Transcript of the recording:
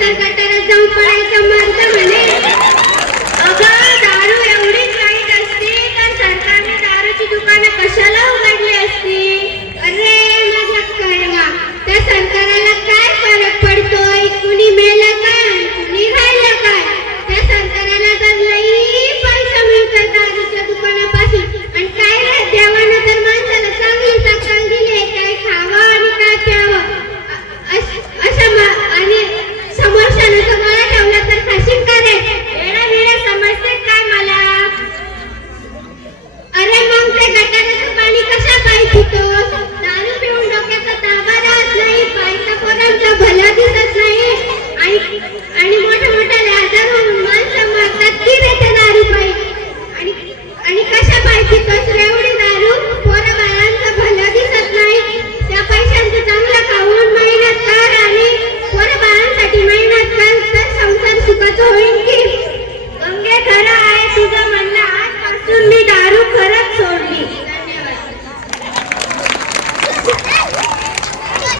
तर गटारात जाऊन पडायचं मरतं म्हणे. अगं दारू एवढीच वाईट असते तर सरकारने दारूची दुकानं कशाला उघडली असती? अरे माझ्या कळवा, त्या सरकारला काय फरक पडतोय? कुणी मेलं काय, कुणी राहिलं काय? त्या सरकारला तर लई पैसा मिळतो दारूच्या दुकानापासून. आणि काय रे, देवानं तर माणसाला चांगली साखर दिली, काय खावं आणि काय प्यावं आणि समोरच्यानं गळा ठेवला तर खाशील का रे? वेळा वेळा समजते काय मला? अरे मग ते गटाराचं पाणी कशा पायी पितोस? दारू पिऊन डोक्याचा ताबा राहत नाही, बायका पोरांचं भलं दिसत नाही आणि मोठ्या मोठ्याले आजार होऊन माणसं मरतात की रे त्या दारू पायी? आणि कशा पायी पितोस